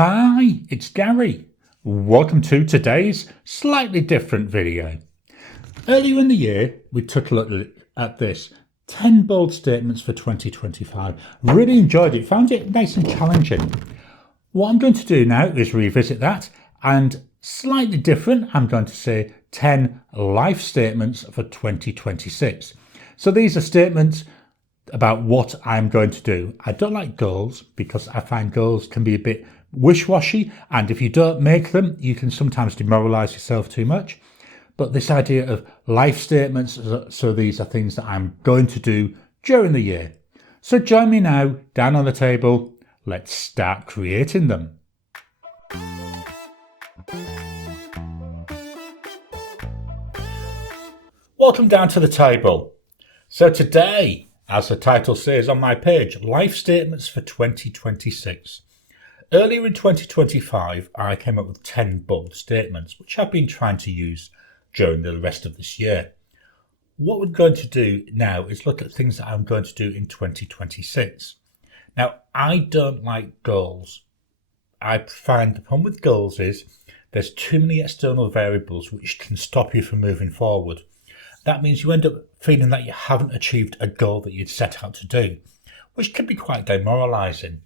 Hi, it's Gary. Welcome to today's slightly different video. Earlier in the year, we took a look at this 10 bold statements for 2025. Really enjoyed it, found it nice and challenging. What I'm going to do now is revisit that, and slightly different, I'm going to say 10 life statements for 2026. So these are statements about what I'm going to do. I don't like goals because I find goals can be a bit wish-washy, and if you don't make them, you can sometimes demoralize yourself too much. But this idea of life statements, so these are things that I'm going to do during the year. So join me now, down on the table. Let's start creating them. Welcome down to the table. So today, as the title says on my page, life statements for 2026. Earlier in 2025, I came up with 10 bold statements, which I've been trying to use during the rest of this year. What we're going to do now is look at things that I'm going to do in 2026. Now, I don't like goals. I find the problem with goals is there's too many external variables which can stop you from moving forward. That means you end up feeling that you haven't achieved a goal that you'd set out to do, which can be quite demoralizing.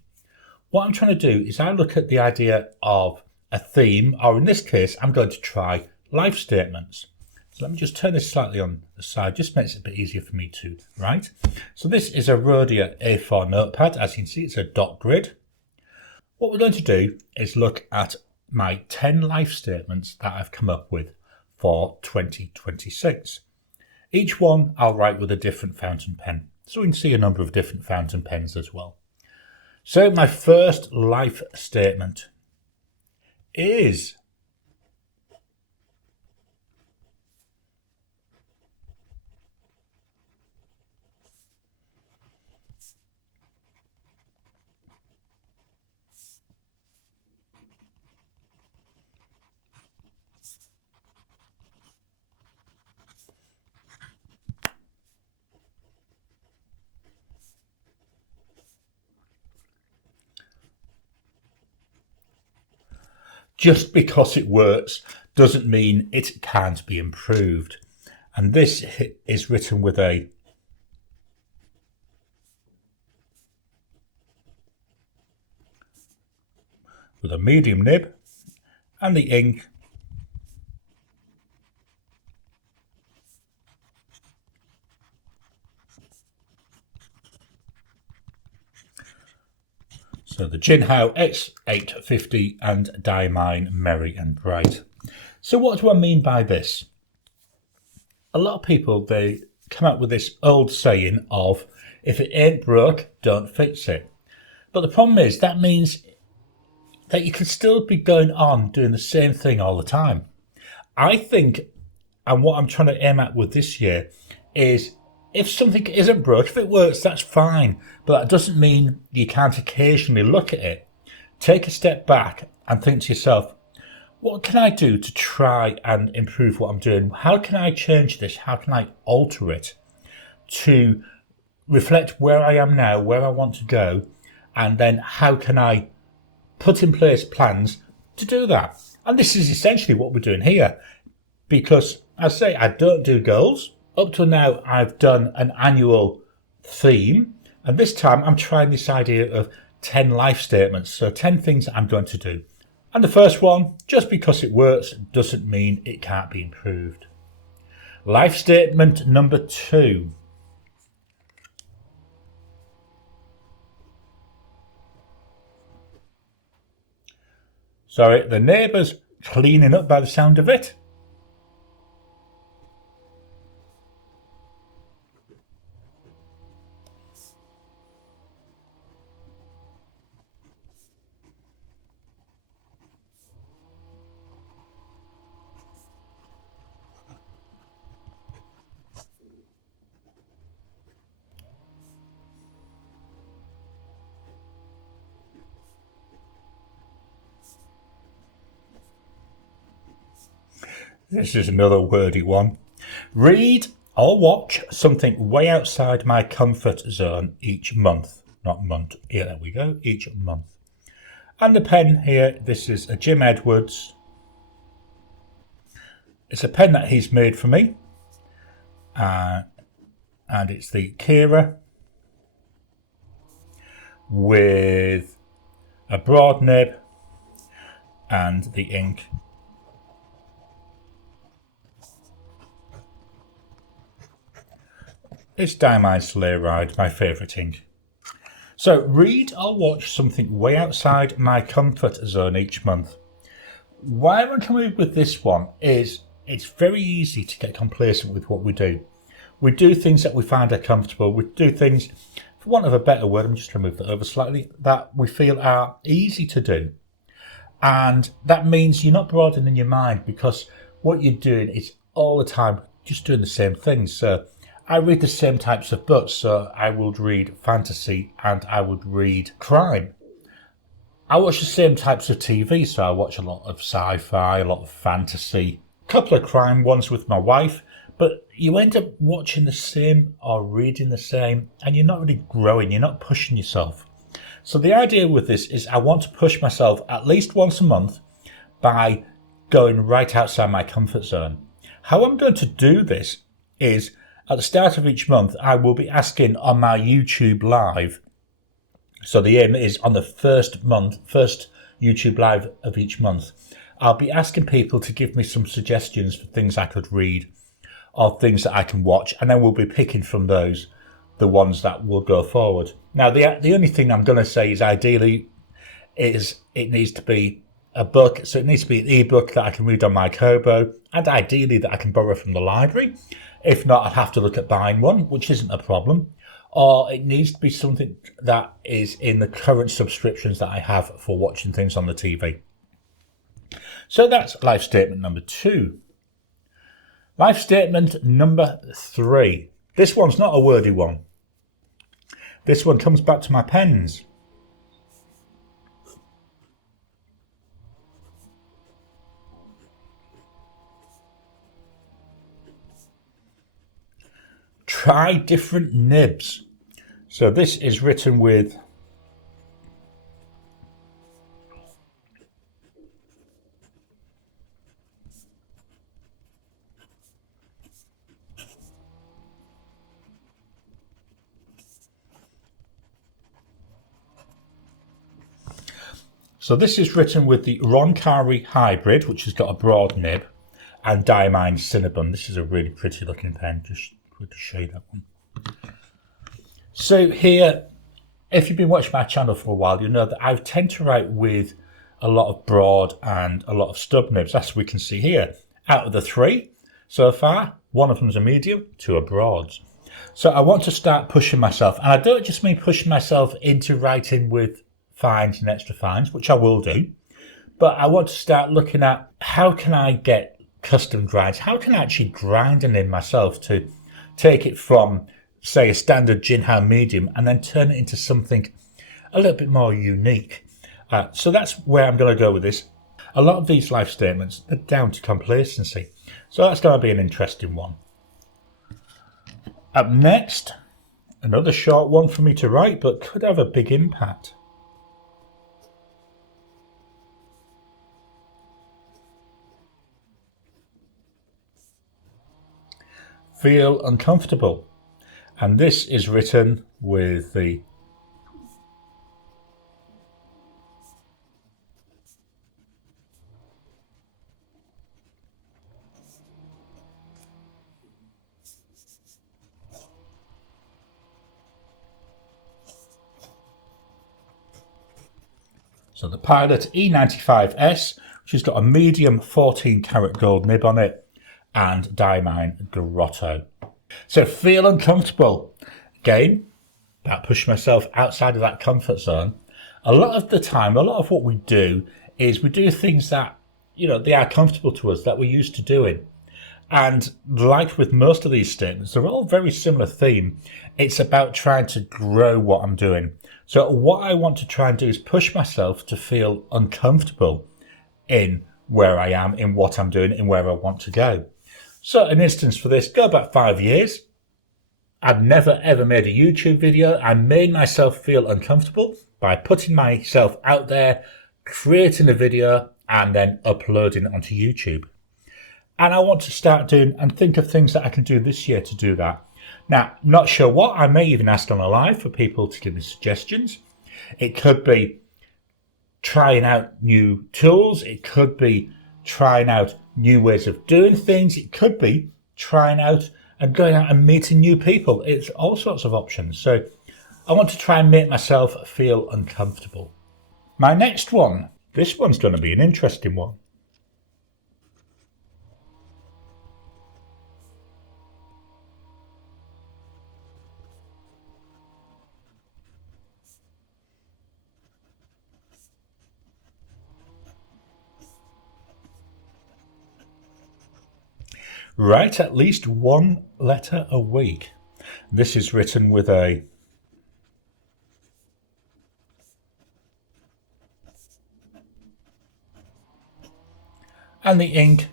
What I'm trying to do is I look at the idea of a theme, or in this case, I'm going to try life statements. So let me just turn this slightly on the side, just makes it a bit easier for me to write. So this is a Rhodia A4 notepad. As you can see, it's a dot grid. What we're going to do is look at my 10 life statements that I've come up with for 2026. Each one I'll write with a different fountain pen, so we can see a number of different fountain pens as well. So my first life statement is just because it works doesn't mean it can't be improved. And this is written with a medium nib, and the ink so the Jinhao X850 and Diamine Merry and Bright. So what do I mean by this? A lot of people, they come up with this old saying of, if it ain't broke, don't fix it. But the problem is that means that you can still be going on doing the same thing all the time. I think, and what I'm trying to aim at with this year is, if something isn't broke, if it works, that's fine. But that doesn't mean you can't occasionally look at it, take a step back and think to yourself, what can I do to try and improve what I'm doing? How can I change this? How can I alter it to reflect where I am now, where I want to go? And then how can I put in place plans to do that? And this is essentially what we're doing here. Because, as I say, I don't do goals. Up to now, I've done an annual theme, and this time I'm trying this idea of 10 life statements, so 10 things that I'm going to do. And the first one, just because it works doesn't mean it can't be improved. Life statement number 2. Sorry, the neighbour's cleaning up by the sound of it. This is another wordy one. Read or watch something way outside my comfort zone each month. Not month. Yeah, there we go. Each month. And the pen here, this is a Jim Edwards. It's a pen that he's made for me. And it's the Kira with a broad nib and the ink. It's Diamine Sleigh Ride, my favourite ink. So read or watch something way outside my comfort zone each month. Why I'm coming with this one is it's very easy to get complacent with what we do. We do things that we find are comfortable. We do things, for want of a better word, I'm just going to move that over slightly, that we feel are easy to do. And that means you're not broadening your mind, because what you're doing is all the time just doing the same things. So I read the same types of books. So I would read fantasy and I would read crime. I watch the same types of TV. So I watch a lot of sci-fi, a lot of fantasy, a couple of crime ones with my wife. But you end up watching the same or reading the same, and you're not really growing, you're not pushing yourself. So the idea with this is I want to push myself at least once a month by going right outside my comfort zone. How I'm going to do this is at the start of each month, I will be asking on my YouTube Live. So the aim is on the first YouTube Live of each month, I'll be asking people to give me some suggestions for things I could read or things that I can watch, and then we'll be picking from those the ones that will go forward. Now, the only thing I'm going to say is ideally is it needs to be a book, so it needs to be an ebook that I can read on my Kobo, and ideally that I can borrow from the library. If not, I'd have to look at buying one, which isn't a problem. Or it needs to be something that is in the current subscriptions that I have for watching things on the TV. So that's life statement number 2. Life statement number 3. This one's not a wordy one. This one comes back to my pens. Try different nibs. So this is written with the Roncari Hybrid, which has got a broad nib, and Diamine Cinnabon. This is a really pretty looking pen. Just to show you that one. So here, if you've been watching my channel for a while, you'll know that I tend to write with a lot of broad and a lot of stub nibs, as we can see here. Out of the 3 so far, one of them is a medium, 2 are broads. So I want to start pushing myself, and I don't just mean pushing myself into writing with fines and extra fines, which I will do, but I want to start looking at how can I get custom grinds, how can I actually grind in myself to take it from, say, a standard Jinhao medium and then turn it into something a little bit more unique. So that's where I'm going to go with this. A lot of these life statements are down to complacency, so that's going to be an interesting one. Up next, another short one for me to write, but could have a big impact. Feel uncomfortable. And this is written with the Pilot E95S, which has got a medium 14 karat gold nib on it, and Diamine Grotto. So feel uncomfortable. Again, about pushing myself outside of that comfort zone. A lot of the time, a lot of what we do is we do things that, they are comfortable to us, that we're used to doing. And like with most of these statements, they're all very similar theme. It's about trying to grow what I'm doing. So what I want to try and do is push myself to feel uncomfortable in where I am, in what I'm doing, in where I want to go. So an instance for this, go back 5 years. I've never ever made a YouTube video. I made myself feel uncomfortable by putting myself out there, creating a video and then uploading it onto YouTube. And I want to start doing and think of things that I can do this year to do that. Now, not sure what. I may even ask on a live for people to give me suggestions. It could be trying out new tools. It could be trying out new ways of doing things. It could be trying out and going out and meeting new people. It's all sorts of options. So I want to try and make myself feel uncomfortable. My next one, this one's going to be an interesting one. Write at least one letter a week. This is written with a and the ink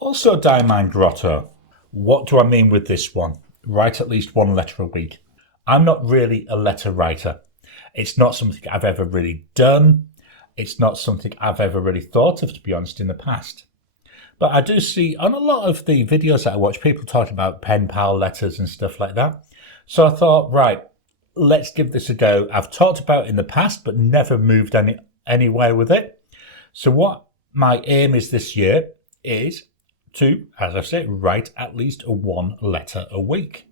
also Diamond Grotto. What do I mean with this one? Write at least one letter a week. I'm not really a letter writer. It's not something I've ever really done. It's not something I've ever really thought of, to be honest, in the past. But I do see on a lot of the videos that I watch, people talk about pen pal letters and stuff like that. So I thought, right, let's give this a go. I've talked about it in the past, but never moved anywhere with it. So what my aim is this year is to, as I say, write at least one letter a week.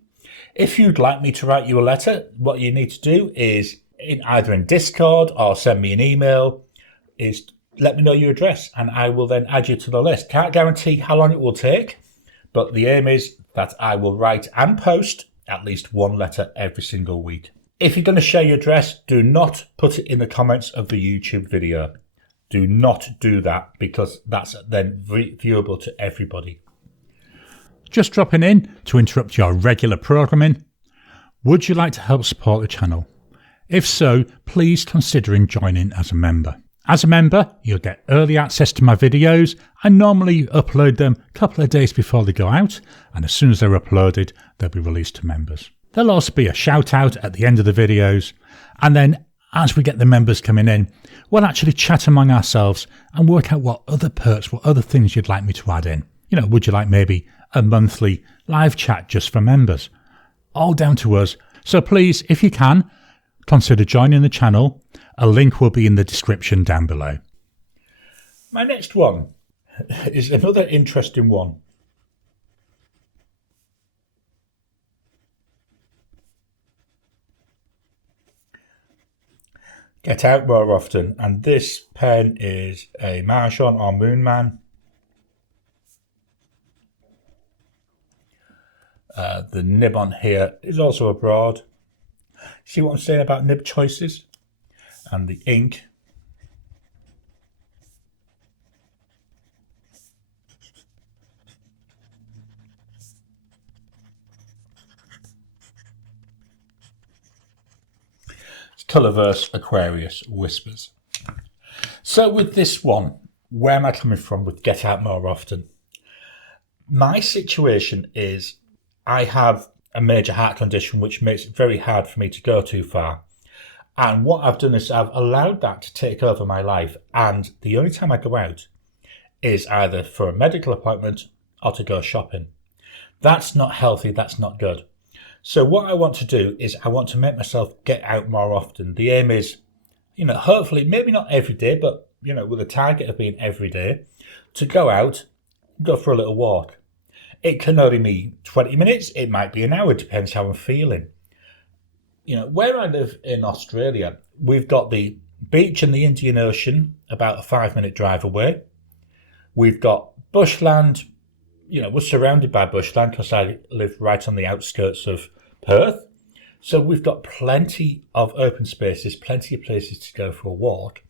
If you'd like me to write you a letter, what you need to do is either in Discord or send me an email, is let me know your address and I will then add you to the list. Can't guarantee how long it will take, but the aim is that I will write and post at least one letter every single week. If you're going to share your address, do not put it in the comments of the YouTube video. Do not do that, because that's then viewable to everybody. Just dropping in to interrupt your regular programming. Would you like to help support the channel? If so, please consider joining as a member. As a member, you'll get early access to my videos. I normally upload them a couple of days before they go out, and as soon as they're uploaded, they'll be released to members. There'll also be a shout out at the end of the videos, and then as we get the members coming in, we'll actually chat among ourselves and work out what other perks, what other things you'd like me to add in. You know, would you like maybe a monthly live chat just for members? All down to us. So please, if you can, consider joining the channel. A link will be in the description down below. My next one is another interesting one. Get out more often, and this pen is a Mastodon or Moonman. The nib on here is also a broad. See what I'm saying about nib choices? And the ink. It's Colorverse Aquarius Whispers. So with this one, where am I coming from with get out more often? My situation is I have a major heart condition which makes it very hard for me to go too far. And what I've done is I've allowed that to take over my life, and the only time I go out is either for a medical appointment or to go shopping. That's not healthy, that's not good. So what I want to do is I want to make myself get out more often. The aim is, you know, hopefully, maybe not every day, but, you know, with a target of being every day, to go out, go for a little walk. It can only be 20 minutes, it might be an hour, depends how I'm feeling. You know, where I live in Australia, we've got the beach and the Indian Ocean about a 5-minute drive away. We've got bushland. You know, we're surrounded by bushland because I live right on the outskirts of Perth. So we've got plenty of open spaces, plenty of places to go for a walk.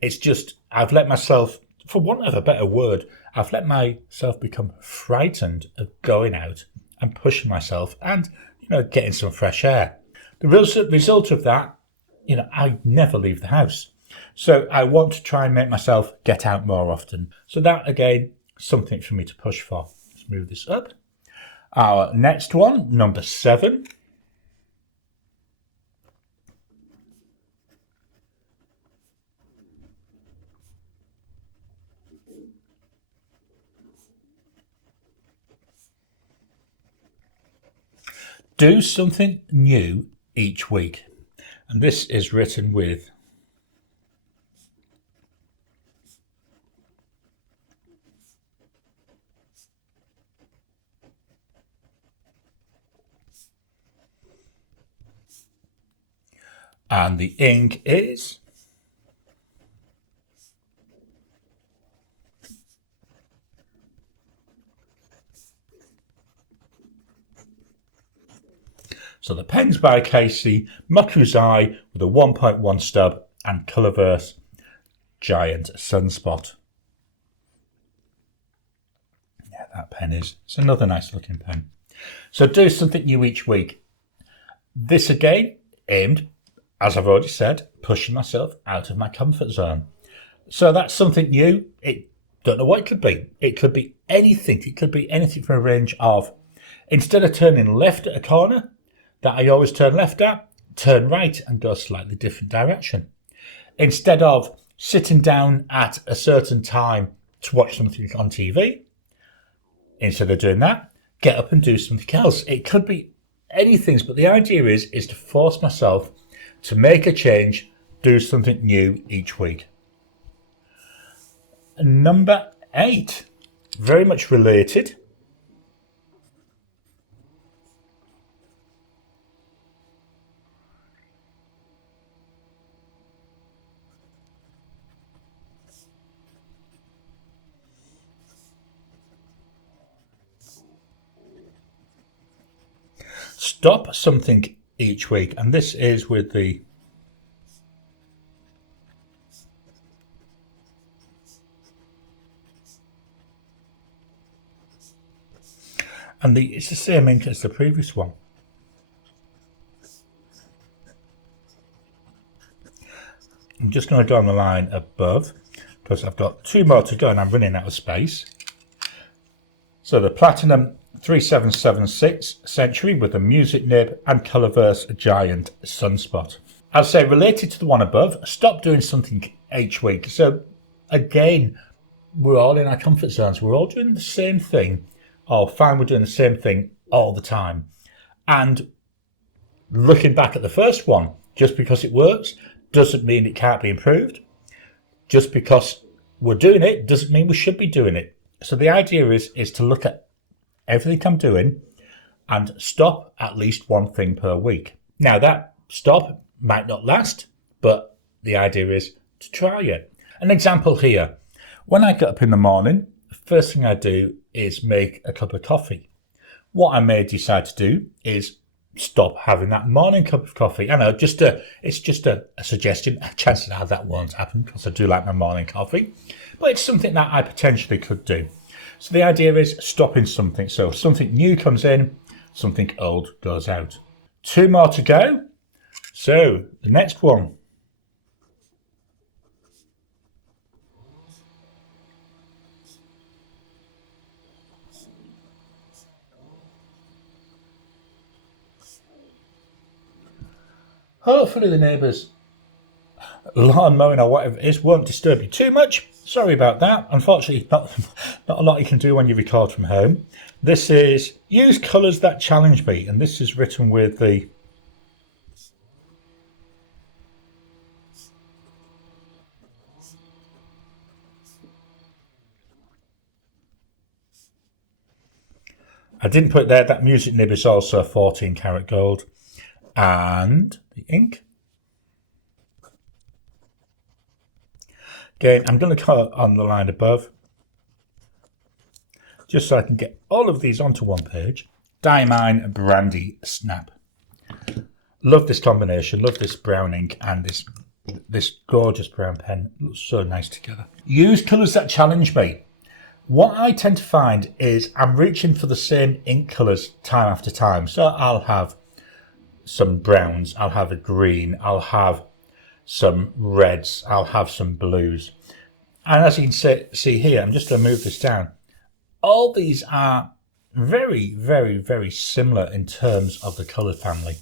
It's just, I've let myself, for want of a better word, I've let myself become frightened of going out and pushing myself and, you know, getting some fresh air. The result of that, you know, I never leave the house. So I want to try and make myself get out more often. So that, again, something for me to push for. Let's move this up. Our next one, number 7. Do something new each week. And this is written with and the ink is so the pen's by Casey, Mokuzai with a 1.1 stub and Colourverse Giant Sunspot. Yeah, that pen is. It's another nice looking pen. So do something new each week. This again aimed, as I've already said, pushing myself out of my comfort zone. So that's something new. Don't know what it could be. It could be anything. It could be anything from a range of, instead of turning left at a corner that I always turn left at, turn right and go a slightly different direction. Instead of sitting down at a certain time to watch something on TV, instead of doing that, get up and do something else. It could be anything, but the idea is to force myself to make a change, do something new each week. Number 8, very much related. Stop something each week, and this is with the it's the same ink as the previous one. I'm just going to go on the line above because I've got 2 more to go and I'm running out of space. So the Platinum 3776 Century with the music nib and Colourverse Giant Sunspot. I'd say related to the one above, stop doing something each week. So again, we're all in our comfort zones. We're all doing the same thing. Oh, fine, we're doing the same thing all the time. And looking back at the first one, just because it works doesn't mean it can't be improved. Just because we're doing it doesn't mean we should be doing it. So the idea is to look at everything I'm doing and stop at least one thing per week. Now that stop might not last, but the idea is to try it. An example here. When I get up in the morning, the first thing I do is make a cup of coffee. What I may decide to do is stop having that morning cup of coffee. I know, it's just a suggestion. Chances are that won't happen because I do like my morning coffee, but it's something that I potentially could do. So the idea is stopping something. So something new comes in, something old goes out. 2 more to go. So the next one. Hopefully the neighbours' lawn mowing or whatever it is won't disturb you too much. Sorry about that. Unfortunately, not a lot you can do when you record from home. This is use colours that challenge me, and this is written with the I didn't put there that music nib is also 14 karat gold, and the ink. Again, I'm going to cut on the line above, just so I can get all of these onto one page. Diamine Brandy Snap. Love this combination, love this brown ink and this gorgeous brown pen. It looks so nice together. Use colours that challenge me. What I tend to find is I'm reaching for the same ink colours time after time. So I'll have some browns, I'll have a green, I'll have some reds, I'll have some blues. And as you can see here, I'm just going to move this down. All these are very, very, very similar in terms of the colour family.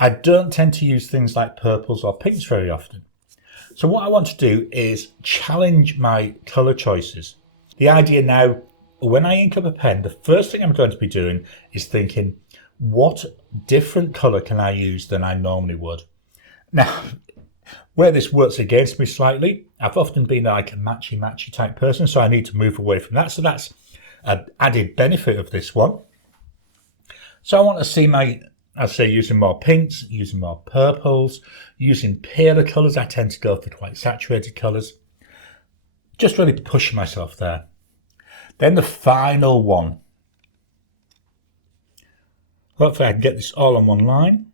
I don't tend to use things like purples or pinks very often. So what I want to do is challenge my colour choices. The idea now, when I ink up a pen, the first thing I'm going to be doing is thinking, what different colour can I use than I normally would? Now, where this works against me slightly, I've often been like a matchy type person, so I need to move away from that. So that's an added benefit of this one. So I want to see using more pinks, using more purples, using paler colours. I tend to go for quite saturated colours. Just really pushing myself there. Then the final one. Hopefully I can get this all on one line.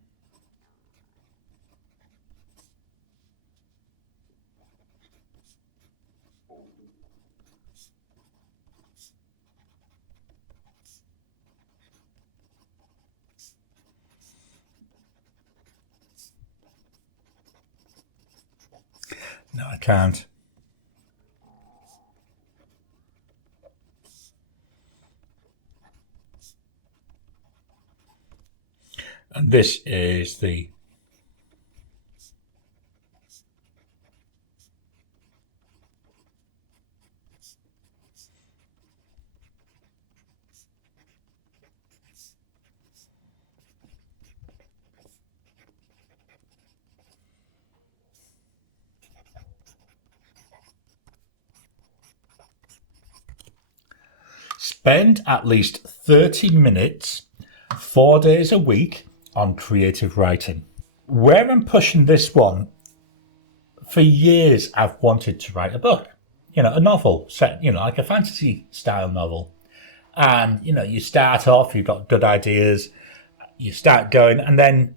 No, I can't. And this is the spend at least 30 minutes, 4 days a week on creative writing. Where I'm pushing this one, for years I've wanted to write a book, a novel set, like a fantasy style novel. And, you start off, you've got good ideas, you start going, and then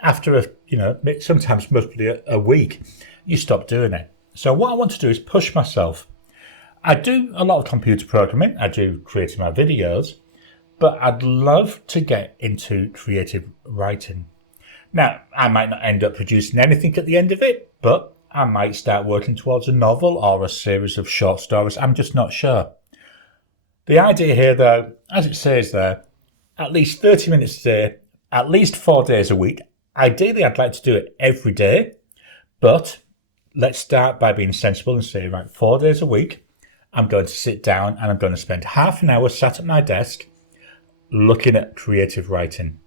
after sometimes mostly a week, you stop doing it. So what I want to do is push myself. I do a lot of computer programming, I do creating my videos, but I'd love to get into creative writing. Now, I might not end up producing anything at the end of it, but I might start working towards a novel or a series of short stories. I'm just not sure. The idea here, though, as it says there, at least 30 minutes a day, at least 4 days a week. Ideally, I'd like to do it every day, but let's start by being sensible and say, right, 4 days a week, I'm going to sit down and I'm going to spend half an hour sat at my desk looking at creative writing.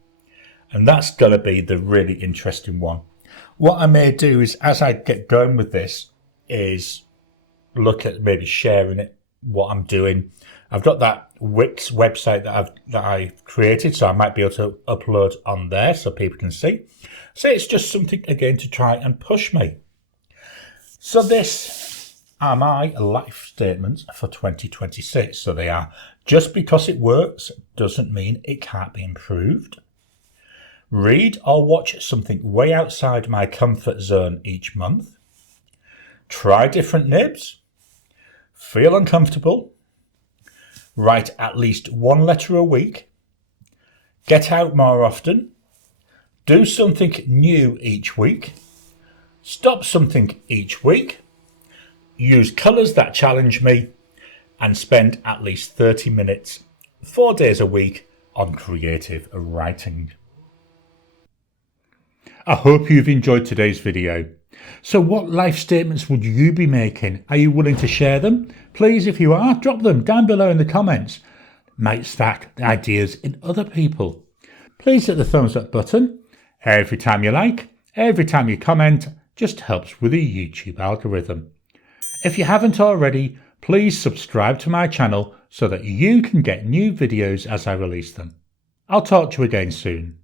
And that's going to be the really interesting one. What I may do is, as I get going with this, is look at maybe sharing it, what I'm doing. I've got that Wix website that I've created, so I might be able to upload on there so people can see. So it's just something, again, to try and push me. So this are my life statements for 2026. So they are, just because it works doesn't mean it can't be improved. Read or watch something way outside my comfort zone each month. Try different nibs. Feel uncomfortable. Write at least one letter a week. Get out more often. Do something new each week. Stop something each week. Use colours that challenge me. And spend at least 30 minutes, 4 days a week on creative writing. I hope you've enjoyed today's video. So what life statements would you be making? Are you willing to share them? Please, if you are, drop them down below in the comments. Might spark ideas in other people. Please hit the thumbs up button. Every time you like, every time you comment, just helps with the YouTube algorithm. If you haven't already, please subscribe to my channel so that you can get new videos as I release them. I'll talk to you again soon.